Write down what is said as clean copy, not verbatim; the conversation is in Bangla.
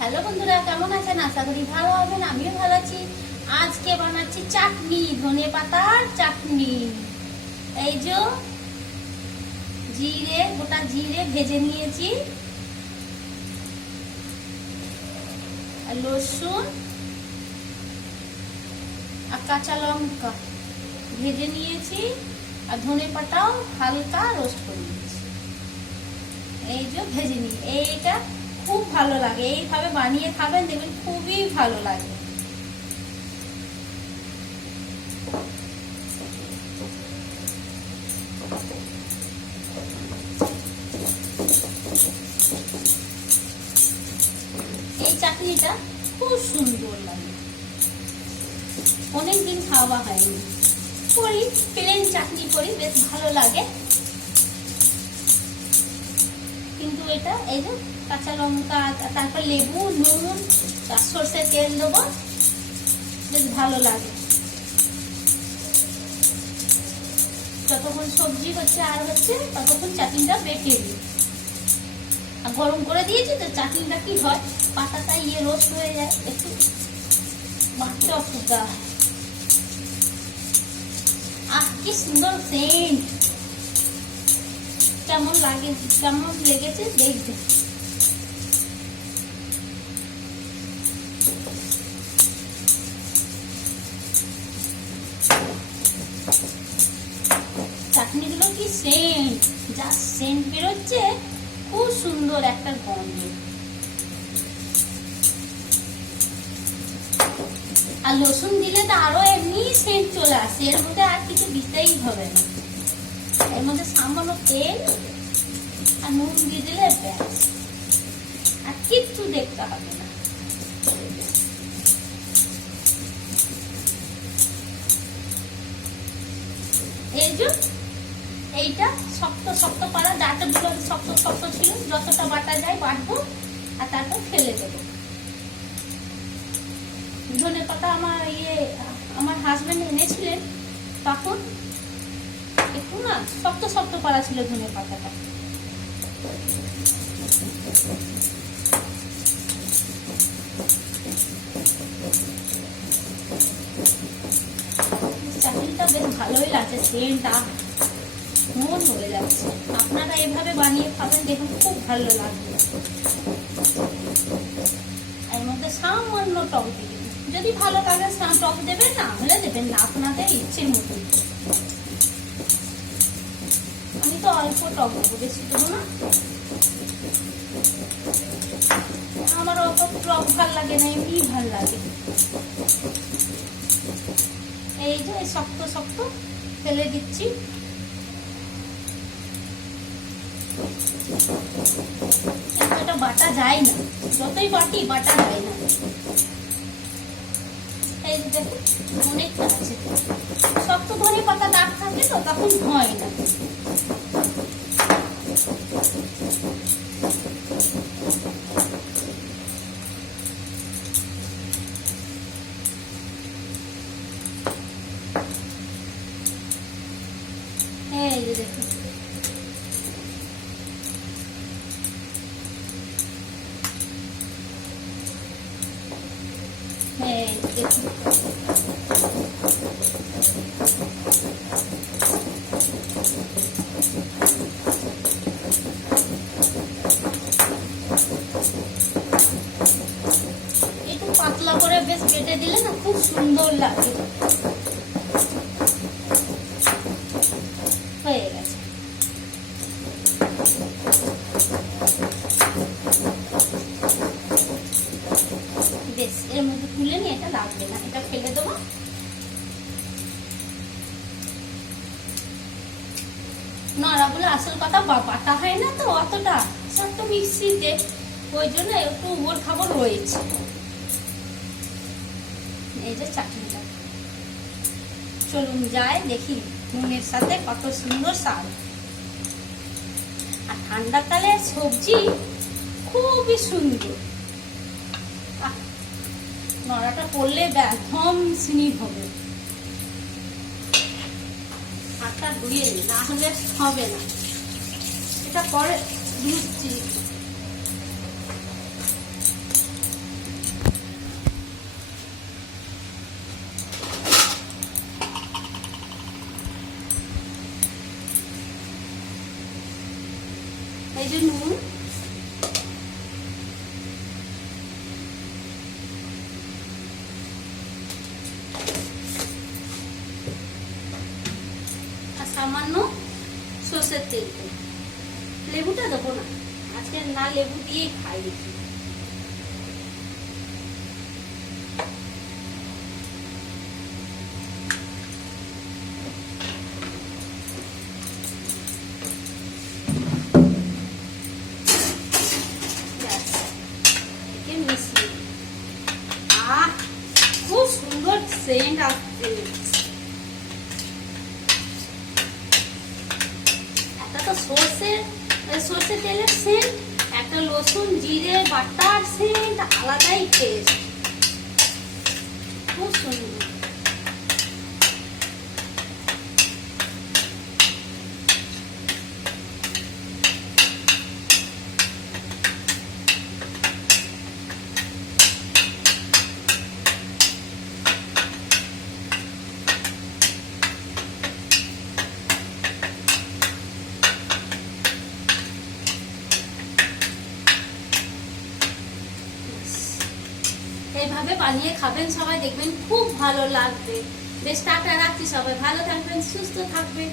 হ্যালো বন্ধুরা, কেমন আছেন? আশা করি ভালো হবেন। আমিও ভালো আছি। আজকে বানাচ্ছি চাটনি, ধনে পাতার চাটনি। এই যে গোটা জিরে ভেজে নিয়েছি, আর রসুন আর কাঁচা লঙ্কা ভেজে নিয়েছি, আর ধনে পাতাও হালকা রোস্ট করে নিয়েছি। এই যে ভেজে নিই, এইটা খুব ভালো লাগে। এইভাবে বানিয়ে খাবেন, দেখবেন খুবই ভালো লাগে। এই চাটনিটা খুব সুন্দর লাগে, অনেকদিন খাওয়া হয়নি। করি প্লেন চাটনি করি, বেশ ভালো লাগে। কিন্তু এটা এই যে কাঁচা লঙ্কা, তারপর লেবু, নুন, আর সর্ষের তেল দেবো, বেশ ভালো লাগে। যতক্ষণ সবজি হচ্ছে আর হচ্ছে ততক্ষণ চাটনিটা বেটে দিই। আর গরম করে দিয়েছি তো, চাটনিটা কি হয়, পাতাটা রোস্ট হয়ে যায়, একটু বাটতে অসুবিধা হয়। কি সুন্দর সেন্ট, কেমন লেগেছে দেখবে। চাটনিগুলো কি সেন্ট, যা সেন্ট বেরোচ্ছে, খুব সুন্দর একটা গন্ধ। আর রসুন দিলে তো আরো এমনি সেন্ট চলে আসে। এর মধ্যে আর কিছু দিতেই হবে না, এর মধ্যে সামান্য তেল আর নুন দিয়ে দিলে ব্যাস, আর কিচ্ছু দেখতে হবে না। এই যে এইটা শক্ত শক্ত করা, ডাঁটাগুলো শক্ত শক্ত ছিল, যতটা বাটা যায় বাটবো, আর তারপর ফেলে দেবো। ধনে পাতা আমার হাজবেন্ড এনেছিলেন, তখন একটু না শক্ত শক্ত করা ছিল ধনে পাতাটা। চাটনিটা বেশ ভালোই লাগছে, সেন্টটা মন ভরে যাচ্ছে। আপনারা এইভাবে বানিয়ে খাবেন, দেখুন খুব ভালো লাগবে। এর মধ্যে সামান্য টক দিয়ে দিন, যদি ভালো লাগে টক দেবেন, না হলে দেবেন না, আপনাদের ইচ্ছের মতো। আমি তো অল্প টক দেবো, বেশি দেবো না। আমার অত টক ভাল লাগে না, এমনি ভাল লাগে। এই যে শক্ত শক্ত ফেলে দিচ্ছি। এটা বাটা যায় না, যতই বাটি বাটা যায় না। এই যে দেখুন অনেকটা আছে, শক্ত ধনে পাতা দাগ থাকে তো, তখন হয় না। এই যে দেখুন, একটু পাতলা করে বেশ বেটে দিলে না, খুব সুন্দর লাগে। হয়ে গেছে। বেশ, এর মধ্যে তুলে নিয়ে, এটা লাগবে না, এটা ফেলে দেবো। নড়াগুলো আসল কথা, বাটা হয় না তো অতটা, সব তো মিক্সিতে, ওই জন্য একটু উবড় খাবড় রয়েছে। এই যে চাটনিটা, চলুন যাই দেখি, নুনের সাথে কত সুন্দর স্বাদ। আর ঠান্ডাকালের সবজি খুবই সুন্দর। নড়াটা পড়লে একদম সিনি হবে। হাতটা ধুয়ে নি, না হলে হবে না। এটা পরে ধুচ্ছি। যে নুন, আর সামান্য সর্ষের তেল দেবো। লেবুটা দেবো না আজকে, না লেবু দিয়েই খাই দেখি। খুব সুন্দর সেন্ট আসছে, একটা তো সর্ষে তেলের সেন্ট, একটা রসুন জিরে বাটার সেন্ট, আলাদাই টেস্ট, খুব সুন্দর। এইভাবে বানিয়ে খাবেন সবাই, দেখবেন খুব ভালো লাগবে। বেশ টাটা, রাখছি, সবাই ভালো থাকবেন, সুস্থ থাকবেন।